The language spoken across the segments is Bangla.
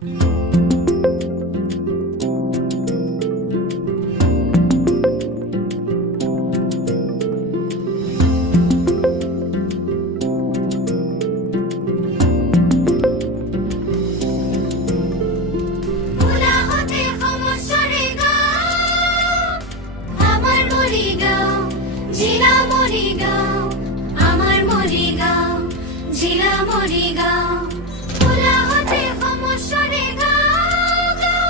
জিলা মরিগাঁও, আমার মরিগাঁও, জিলা মরিগাঁও, খোলা হতে সমস্যরে গাঁও,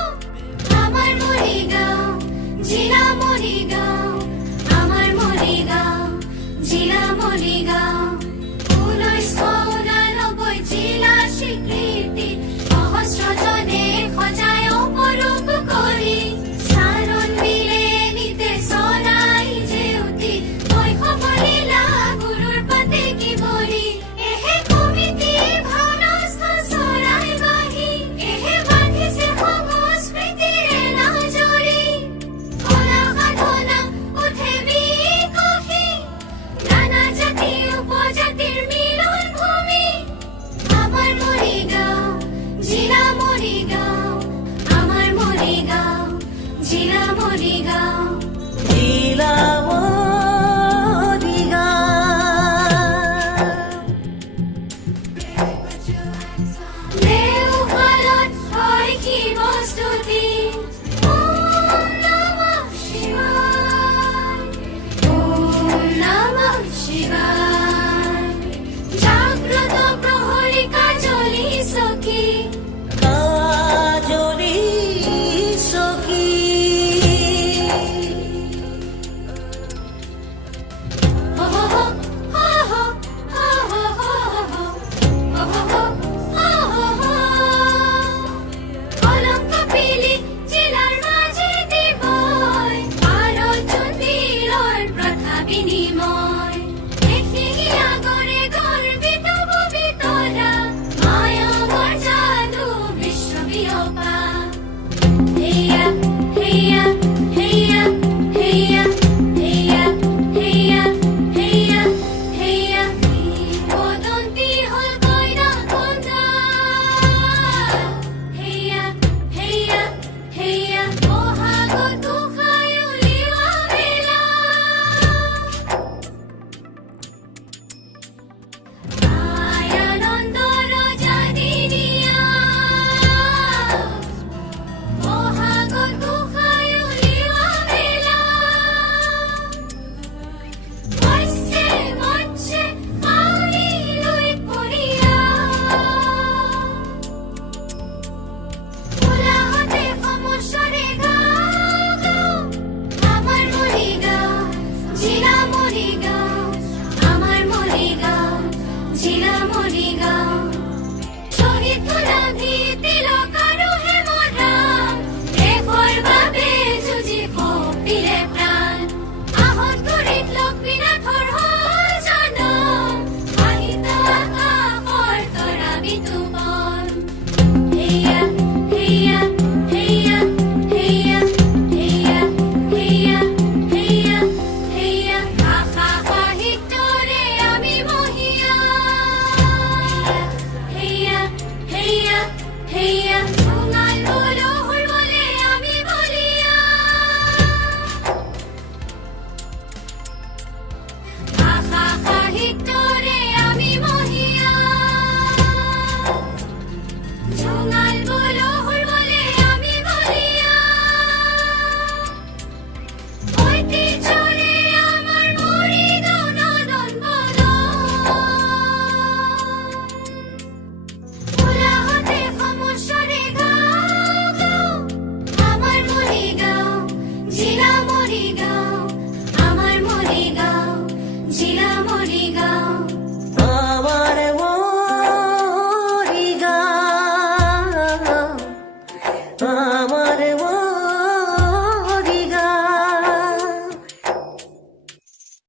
আমার মরিগাঁও, জিলা মরিগাঁও, আমার মরিগাঁও, জিলা মরিগাঁও, 1989 জিলা স্বীকৃতি সহস্রজনে খজায় অপরূপ করি সারণ মিলে নিতে সরাই যে অতি বৈভবলীলা গুরুর পাতে কি বলি এহে কমিটি ভানস্থ সরাই বাহি এহে বাঁধিছে সংস্কৃতিৰে নাজৰি কলা সাধনা উঠে বিকশি নানা জাতি উপজাতিৰ মিলন ভূমি আমার মরিগাঁও, জিলা মরিগাঁও, আমার মরিগাঁও, জিলা মরিগাঁও, জিলা